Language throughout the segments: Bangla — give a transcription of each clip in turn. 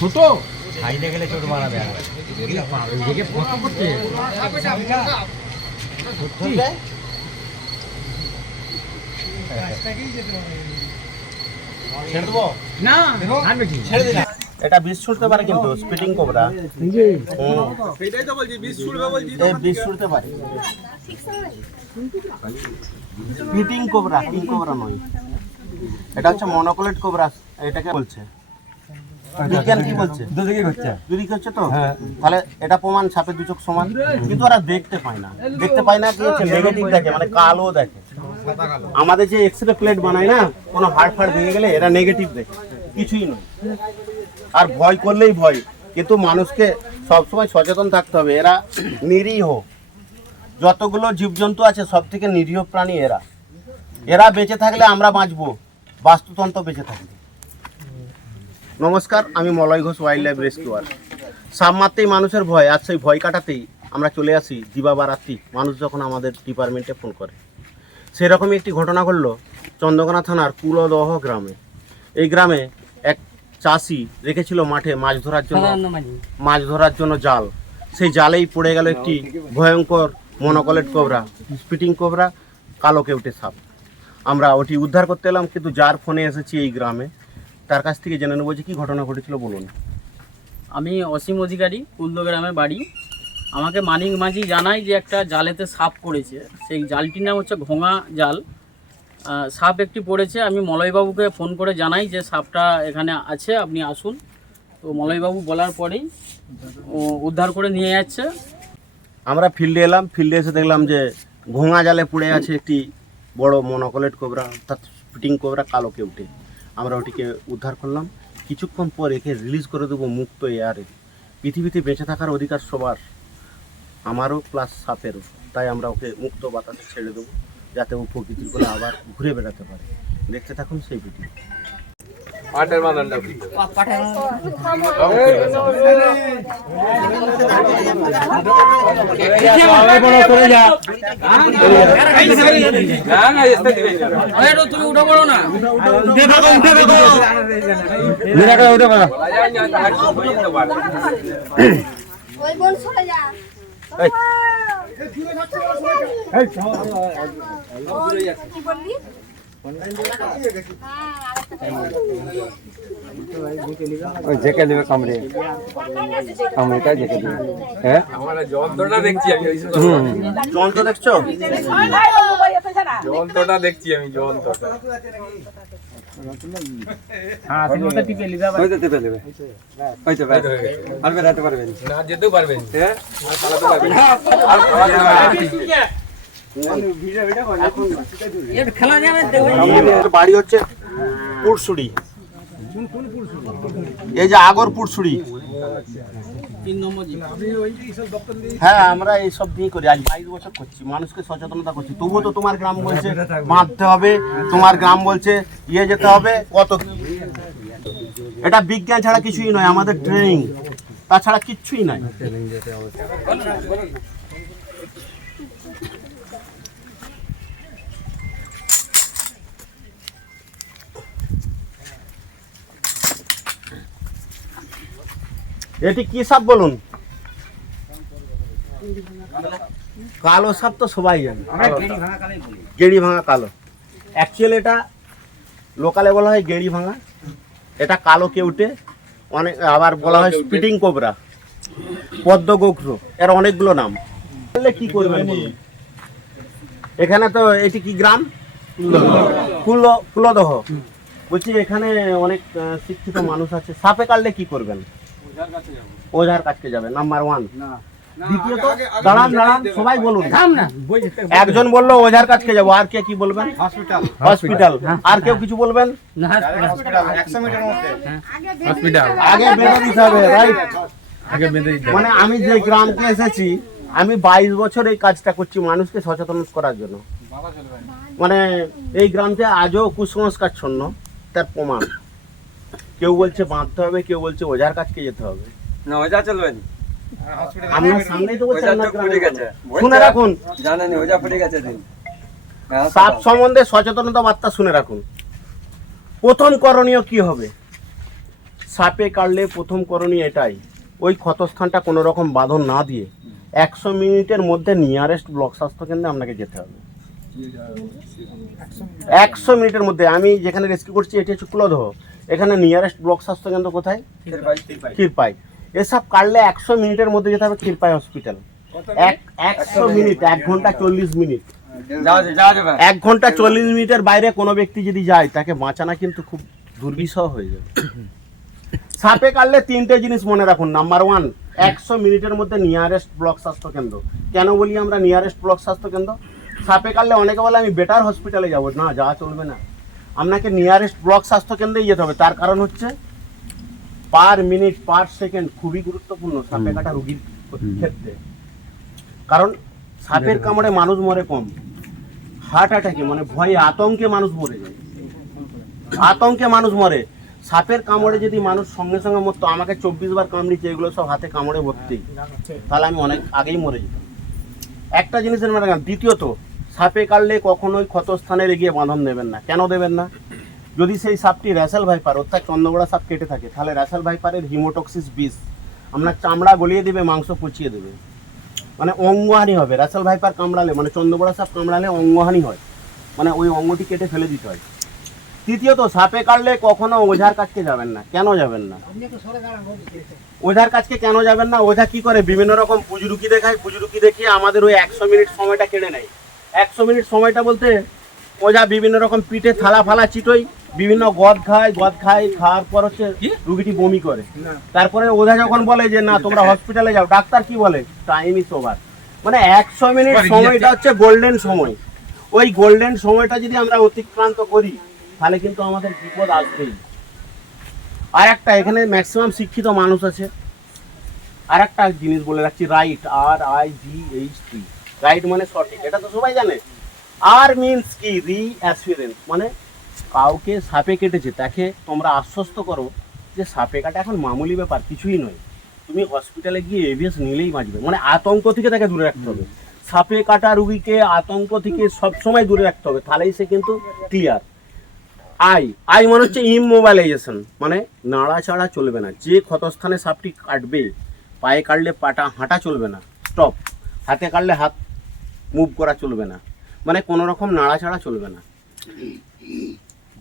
ছোট সাইডে গেলে মারাবে? ছেড়ে দেবো? না। এটা বিষ ছুটতে পারে কিন্তু স্পিডিং কোবরা সেটাই তো বলছি বিষ ছুড়বে বলছি বিষ ছুটতে পারে। স্পিডিং কোবরা কিং কোবরা নয়। এটা হচ্ছে মনোকোলেট কোবরা এটাকে বলছে। বিজ্ঞান কি বলছে দুদিকে দুদিকে তো? তাহলে এটা প্রমাণ সাপের দু চোখ সমান কিন্তু ওরা দেখতে পায় না। দেখতে পায় না কি হচ্ছে? নেগেটিভ দেখে মানে কালো দেখে। আমাদের যে এক্স রে প্লেট বানায় না কোনো হাড় ফাড় ভেঙে গেলে এরা নেগেটিভ দেখে। কিছুই নয়। আর ভয় করলেই ভয়। কিন্তু মানুষকে সবসময় সচেতন থাকতে হবে। এরা নিরীহ। যতগুলো জীবজন্তু আছে সব থেকে নিরীহ প্রাণী এরা। এরা বেঁচে থাকলে আমরা বাঁচবো। বাস্তুতন্ত্র বেঁচে থাকবে। নমস্কার আমি Malay Ghosh wild life rescuer সাপ মারতেই মানুষের ভয় আর সেই ভয় কাটাতেই আমরা চলে আসি দিবা বা রাত্রি মানুষ যখন আমাদের ডিপার্টমেন্টে ফোন করে। সেরকমই একটি ঘটনা ঘটলো চন্দ্রকোনা থানার কুলদহ গ্রামে। এই গ্রামে এক চাষি রেখেছিল মাঠে মাছ ধরার জন্য মাছ। ধরার জন্য জাল। সেই জালেই পড়ে গেল একটি ভয়ঙ্কর মনোকলেট কোবরা স্পিটিং কোবরা কালো কেউটে সাপ। আমরা ওটি উদ্ধার করতে এলাম কিন্তু যার ফোনে এসেছি এই গ্রামে। তার কাছ থেকে জেনে নেব যে কী ঘটনা ঘটেছিল বলুন। আমি অসীম অধিকারী কুলদগ্রামে বাড়ি। আমাকে মানিক মাঝি জানায় যে একটা জালেতে সাপ পড়েছে। সেই জালটির নাম হচ্ছে ঘোঙা জাল। সাপ একটি পড়েছে। আমি মলয়বাবুকে ফোন করে জানাই যে সাপটা এখানে আছে আপনি আসুন। তো মলয়বাবু বলার পরেই উদ্ধার করে নিয়ে যাচ্ছে। আমরা ফিল্ডে এলাম। ফিল্ডে এসে দেখলাম যে ঘোঙা জালে পড়ে আছে একটি বড় মনোকলেট কোবরা অর্থাৎ ফিটিং কোবরা কালো কেউটে আমরা ওটিকে উদ্ধার করলাম। কিছুক্ষণ পর একে রিলিজ করে দেবো মুক্ত এয়ারে পৃথিবীতে বেঁচে থাকার অধিকার সবার, আমারও প্লাস সাপেরও তাই আমরা ওকে মুক্ত বাতাসে ছেড়ে দেবো, যাতে ও প্রকৃতির কোলে আবার ঘুরে বেড়াতে পারে। দেখতে থাকুন সেই ভিডিও পাটের বাঁধানটা না না এসে দিবে তুমি উঠে পড়ো না বলা যায় না তার কি হয়ে যেতে পারে ওই বোন সরে যা এই। কি বললি হ্যাঁ, আরেকটা জেকে নেবে কামড়ে। কামড়েটা জেকে দেবে। হ্যাঁ? আমরা যন্ত্রটা দেখছি আমি ওই। যন্ত্র দেখছ? যন্ত্রটা দেখছি আমি যন্ত্রটা। ওই নেবে ওই আর বেরাতে পারবেন না যেতেও পারবেন হ্যাঁ? বাড়ি হচ্ছে পুরসুড়ি। এই যে আগর পুরসুড়ি। তিন নম্বর জিপ। হ্যাঁ আমরা এই সব দিয়ে করি। আজ বাইশ বছর করছি মানুষকে সচেতনতা করছি। তবুও তো তোমার গ্রাম বলছে বাঁধতে হবে। তোমার গ্রাম বলছে ইয়ে যেতে হবে কত এটা বিজ্ঞান ছাড়া কিছুই নয় আমাদের ট্রেনিং তাছাড়া কিচ্ছুই নাই এটি কি সাপ বলুন? কালো সাপ তো সবাই জানে। গেড়ি ভাঙা কালো। অ্যাকচুয়ালি এটা লোকালে বলা হয় গেড়ি ভাঙা। এটা কালো কেউটে অনেক আবার বলা হয় স্পিটিং কোবরা। পদ্ম গোখর এর অনেকগুলো নাম। কি করবেন এখানে তো এটি কি গ্রাম? কুল কুলদহ। বলছি এখানে অনেক শিক্ষিত মানুষ আছে। সাপে কাটলে কি করবেন? ওঝার কাছকে যাবে নাম্বার ওয়ান দ্বিতীয়ত দাঁড়ান দাঁড়ান সবাই বলুন। একজন বলল ওঝার কাছকে যাব। আর কে কি বলবেন? হসপিটাল। হসপিটাল। আর কেউ কিছু বলবেন? আগে বেঁধে দিতে হবে রাইট মানে আমি যে গ্রামকে এসেছি আমি বাইশ বছর এই কাজটা করছি মানুষকে সচেতন করার জন্য। মানে এই গ্রামতে আজও কুসংস্কারচ্ছন্ন তার প্রমাণ। কেউ বলছে বাঁধতে হবে কেউ বলছে ওঝার কাছকে যেতে হবে। না ওজা চলবেন আপনার সামনেই তো ওঝা গেছে। শুনে রাখুন। জানেন ওজা পড়ে গেছে দিন। সাপ সম্বন্ধে সচেতনতা বার্তা শুনে রাখুন। প্রথম করণীয় কি হবে? সাপে কাটলে প্রথম করণীয় এটাই ওই ক্ষতস্থানটা কোনো রকম বাঁধন না দিয়ে একশো মিনিটের মধ্যে নিয়ারেস্ট ব্লক স্বাস্থ্য কেন্দ্রে আপনাকে যেতে হবে। একশো মিনিটের মধ্যে আমি যেখানে রেস্কিউ করছি এটি হচ্ছে কুলদহ এখানে নিয়ারেস্ট ব্লক স্বাস্থ্য কেন্দ্র কোথায়? ক্ষীরপাই এসব কাটলে একশো মিনিটের মধ্যে যেতে হবে ক্ষীরপাই হসপিটাল এক একশো মিনিট এক ঘণ্টা চল্লিশ মিনিট। এক ঘণ্টা চল্লিশ মিনিটের বাইরে কোনো ব্যক্তি যদি যায় তাকে বাঁচানো কিন্তু খুব দুর্বিষহ হয়ে যাবে। সাপে কাটলে তিনটে জিনিস মনে রাখুন। নাম্বার ওয়ান একশো মিনিটের মধ্যে নিয়ারেস্ট ব্লক স্বাস্থ্য কেন্দ্র। কেন বলি আমরা নিয়ারেস্ট ব্লক স্বাস্থ্য কেন্দ্র? সাপে কাটলে অনেকে বলে আমি বেটার হসপিটালে যাব। না যাওয়া চলবে না। আপনাকে নিয়ারেস্ট ব্লক স্বাস্থ্য কেন্দ্রেই যেতে হবে। তার কারণ হচ্ছে পার মিনিট পার সেকেন্ড খুবই গুরুত্বপূর্ণ সাপে কাটা রুগীর ক্ষেত্রে। কারণ সাপের কামড়ে মানুষ মরে কম। হার্ট অ্যাটাকে মানে ভয়ে আতঙ্কে মানুষ মরে যায়। আতঙ্কে মানুষ মরে। সাপের কামড়ে যদি মানুষ সঙ্গে সঙ্গে মরতো আমাকে চব্বিশ বার কামড়িছে এগুলো সব হাতে কামড়ে ভর্তি। তাহলে আমি অনেক আগেই মরে যেতাম। একটা জিনিসের মানে দ্বিতীয়ত সাপে কাটলে কখনোই ক্ষতস্থানে এগিয়ে বাঁধন দেবেন না। কেন দেবেন না? যদি সেই সাপটি র্যাসেল ভাইপার, অর্থাৎ চন্দ্রগড়া সাপ কেটে থাকে, তাহলে র্যাসেল ভাইপারের হিমোটক্সিস বিষ আপনার চামড়া গলিয়ে দেবে, মাংস পচিয়ে দেবে। মানে অঙ্গহানি হবে। র্যাসেল ভাইপার কামড়ালে মানে চন্দ্রবড়া সাপ কামড়ালে অঙ্গহানি হয়। মানে ওই অঙ্গটি কেটে ফেলে দিতে হয়। তৃতীয়ত, সাপে কাটলে কখনো ওঝার কাছকে যাবেন না। কেন যাবেন না? ওঝার কাছকে কেন যাবেন না? ওঝা কি করে? বিভিন্ন রকম পুজরুকি দেখায়। পুজরুকি দেখিয়ে আমাদের ওই একশো মিনিট সময়টা কেড়ে নেয়। একশো মিনিট সময়টা বলতে ওঝা বিভিন্ন রকম পিঠে থালা ফালা চিটোই বিভিন্ন গদ খায় গদ খায় খাওয়ার পর হচ্ছে রুগীটি বমি করে। তারপরে ওঝা যখন বলে যে না তোমরা হসপিটালে যাও ডাক্তার কি বলে? টাইম ইস ওভার মানে একশো মিনিট সময়টা হচ্ছে গোল্ডেন সময়। ওই গোল্ডেন সময়টা যদি আমরা অতিক্রান্ত করি তাহলে কিন্তু আমাদের বিপদ আসবেই। আর একটা এখানে ম্যাক্সিমাম শিক্ষিত মানুষ আছে। আর একটা জিনিস বলে রাখছি right R I G H T right মানে সঠিক, এটা তো সবাই জানে। আর মিনস কি? রি মানে কাউকে সাপে কেটেছে, তাকে তোমরা আশ্বস্ত করো যে সাপে কাটা এখন মামুলি ব্যাপার, কিছুই নয়। তুমি হসপিটালে গিয়ে এভিএস নিলেই বাঁচবে। মানে আতঙ্ক থেকে তাকে দূরে রাখতে হবে। সাপে কাটা রুগীকে আতঙ্ক থেকে সবসময় দূরে রাখতে হবে, তাহলেই সে কিন্তু ক্লিয়ার আই আই মানে হচ্ছে ইমোবাইলাইজেশন মানে নাড়াচাড়া চলবে না। যে ক্ষতস্থানে সাপটি কাটবে, পায়ে কাটলে পাটা হাঁটা চলবে না। স্টপ হাতে কাটলে হাত মুভ করা চলবে না। মানে কোনো রকম নাড়াচাড়া চলবে না।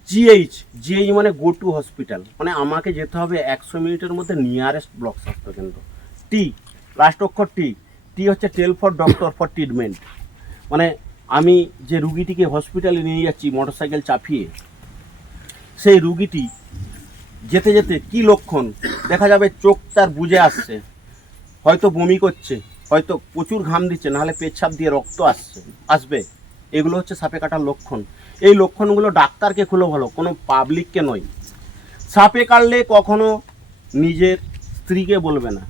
জিএইচ জিএইচ মানে গো টু হসপিটাল মানে আমাকে যেতে হবে একশো মিনিটের মধ্যে নিয়ারেস্ট ব্লক স্বাস্থ্য কেন্দ্র। টি লাস্ট অক্ষর টি টি হচ্ছে tell for doctor for treatment মানে আমি যে রুগীটিকে হসপিটালে নিয়ে যাচ্ছি মোটরসাইকেল চাপিয়ে, সেই রুগীটি যেতে যেতে কি লক্ষণ? দেখা যাবে চোখ তার বুঝে আসছে, হয়তো বমি করছে। হয়তো প্রচুর ঘাম দিচ্ছে, নাহলে পেচ্ছাপ দিয়ে রক্ত আসছে আসবে। এগুলো হচ্ছে সাপে কাটার লক্ষণ। এই লক্ষণগুলো ডাক্তারকে খুলে ভালো, কোনো পাবলিককে নয়। সাপে কাটলে কখনো নিজের স্ত্রীকে বলবে না।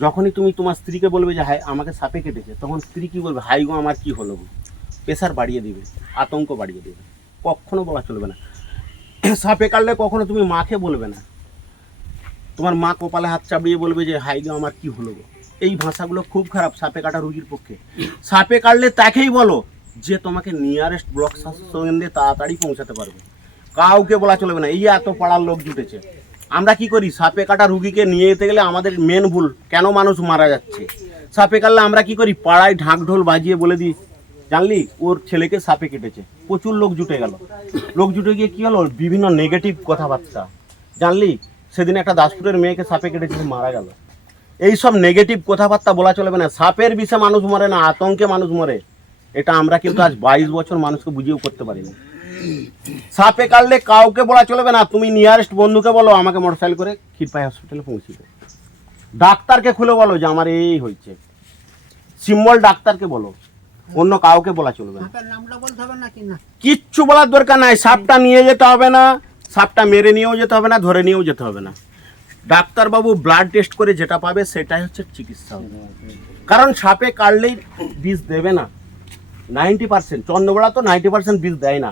যখনই তুমি তোমার স্ত্রীকে বলবে যে হাই আমাকে সাপে কেটেছে, তখন স্ত্রী কী বলবে? হাই গো, আমার কী হলো? প্রেশার বাড়িয়ে দিবে, আতঙ্ক বাড়িয়ে দেবে। কখনো বলা চলবে না। সাপে কাটলে কখনো তুমি মাকে বলবে না। তোমার মা কপালে হাত চাপিয়ে বলবে যে হাই গো, আমার কী হলো গো? এই ভাষাগুলো খুব খারাপ, সাপে কাটা রুগীর পক্ষে। সাপে কাটলে তাকেই বলো যে তোমাকে নিয়ারেস্ট ব্লক স্বাস্থ্য কেন্দ্রে তাড়াতাড়ি পৌঁছাতে পারবে। কাউকে বলা চলবে না, এই এত পাড়ার লোক জুটেছে। আমরা কি করি? সাপে কাটা রুগীকে নিয়ে যেতে গেলে আমাদের মেন ভুল, কেন মানুষ মারা যাচ্ছে? সাপে কাটলে আমরা কি করি? পাড়ায় ঢাক ঢোল বাজিয়ে বলে দিই, জানলি, ওর ছেলেকে সাপে কেটেছে। প্রচুর লোক জুটে গেল। লোক জুটে গিয়ে কি হলো? বিভিন্ন নেগেটিভ কথাবার্তা। জানলি, সেদিন একটা দাসপুরের মেয়েকে সাপে কেটেছে মারা গেল। এই সব নেগেটিভ কথাবার্তা বলা চলবে না। সাপের বিষে মানুষ মরে না আতঙ্কে মানুষ মরে। এটা আমরা কিন্তু আজ বাইশ বছর মানুষকে বুঝিয়েও করতে পারি না। সাপে কাটলে কাউকে বলা চলবে না তুমি নিয়ারেস্ট বন্ধুকে বলো আমাকে মোটরসাইকেল করে ক্ষীরপাই হসপিটালে পৌঁছে দেবে। ডাক্তারকে খুলে বলো যে আমার এই হয়েছে। সিম্বল ডাক্তারকে বলো অন্য কাউকে বলা চলবে না? কিচ্ছু বলার দরকার নাই সাপটা নিয়ে যেতে হবে না সাপটা মেরে নিয়েও যেতে হবে না ধরে নিয়েও যেতে হবে না। ডাক্তারবাবু ব্লাড টেস্ট করে যেটা পাবে সেটাই হচ্ছে চিকিৎসা। কারণ সাপে কাটলেই বিষ দেবে না। নাইনটি পার্সেন্ট চন্দ্রগড়া তো নাইনটি পার্সেন্ট বিষ দেয় না।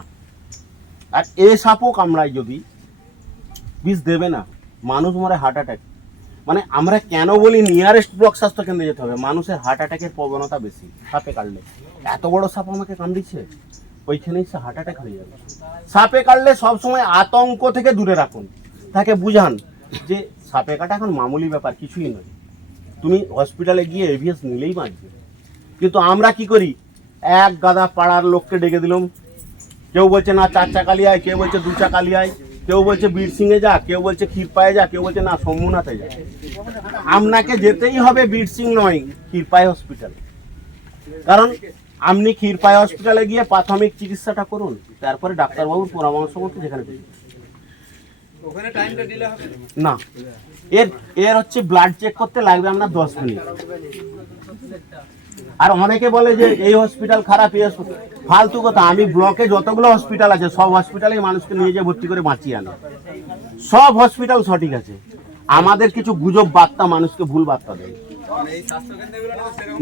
আর এ সাপও কামড়ায় যদি বিষ দেবে না, মানুষ মরে হার্ট অ্যাটাক মানে আমরা কেন বলি নিয়ারেস্ট ব্লক স্বাস্থ্য কেন্দ্রে যেতে হবে? মানুষের হার্ট অ্যাটাকের প্রবণতা বেশি সাপে কাটলে। এত বড় সাপ আমাকে কামড়িছে ওইখানেই সে হার্ট অ্যাটাক হয়ে যাবে। সাপে কাটলে সবসময় আতঙ্ক থেকে দূরে রাখুন। তাকে বুঝান। যে সাপে কাটা এখন মামুলি ব্যাপার কিছুই নয়। তুমি হসপিটালে গিয়ে এভিএস নিলেই বাঁচবে। কিন্তু আমরা কি করি? এক গাদা পাড়ার লোককে ডেকে দিলাম। কেউ বলছে, না, চার চাকালি আয়। কেউ বলছে, দু চাকালি আয়। কেউ বলছে বীরসিংহে যা। কেউ বলছে ক্ষীরপায়ে যা। কেউ বলছে, না, সোমনাথে যা। আপনাকে যেতেই হবে বীরসিং নয় ক্ষীরপাই হসপিটাল কারণ আপনি ক্ষীরপাই হসপিটালে গিয়ে প্রাথমিক চিকিৎসাটা করুন। তারপরে ডাক্তারবাবুর পরামর্শ মতো যেখানে খুশি। না। এর এর হচ্ছে ব্লাড চেক করতে লাগবে আপনার দশ মিনিট। আর অনেকে বলে যে এই হসপিটাল খারাপ এই ফালতু কথা। আমি ব্লকে যতগুলো হসপিটাল আছে সব হসপিটালে মানুষকে নিয়ে যেয়ে ভর্তি করে বাঁচিয়ে আনে। সব হসপিটাল সঠিক আছে। আমাদের কিছু গুজব বার্তা মানুষকে ভুল বার্তা দেয়।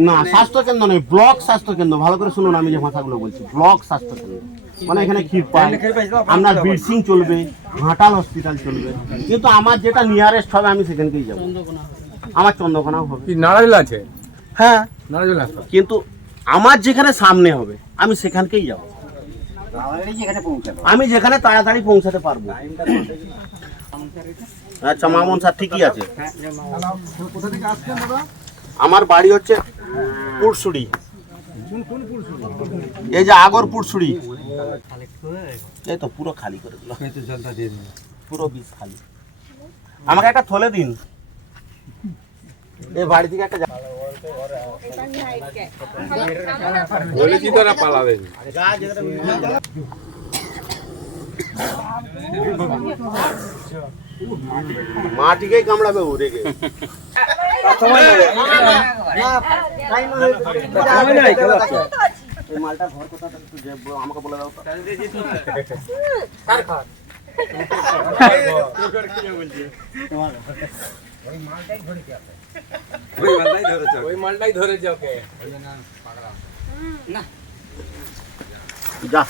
না স্বাস্থ্য কেন্দ্র নয় ব্লক স্বাস্থ্য কেন্দ্র ভালো করে শুনুন আমি যে ভাষাগুলো বলছি। ব্লক স্বাস্থ্য কেন্দ্র মানে এখানে ক্ষীরপাই আপনার বিরসিং চলবে ঘাটাল হসপিটাল চলবে। কিন্তু আমার যেটা নিয়ারেস্ট হবে আমি সেখানকেই যাব। আমার চন্দ্রকোনাও হবে। নারাজল আছে? হ্যাঁ। নারাজল কিন্তু আমার যেখানে সামনে হবে আমি সেখানকেই যাব। আমি যেখানে তাড়াতাড়ি পৌঁছাতে পারব। আচ্ছা মামন স্যার ঠিকই আছে। আমার বাড়ি হচ্ছে পুরসুড়ি এই যে আগর পুরসুড়ি এই তো পুরো খালি করে দিল এই তো জলটা দিয়ে দিন পুরো বীজ খালি আমাকে একটা থলে দিন এই বাড়ি থেকে একটা যা- বলেছি তো ওরা পালাবে মাটিকেই কামড়াবে উড়ে গে সময় নেই এই মালটা ঘর কোথা থেকে একটু যে- আমাকে বলে দাও তো। ওই মালটাই ধরেছে ওই মালটাই ধরেছে। না যা।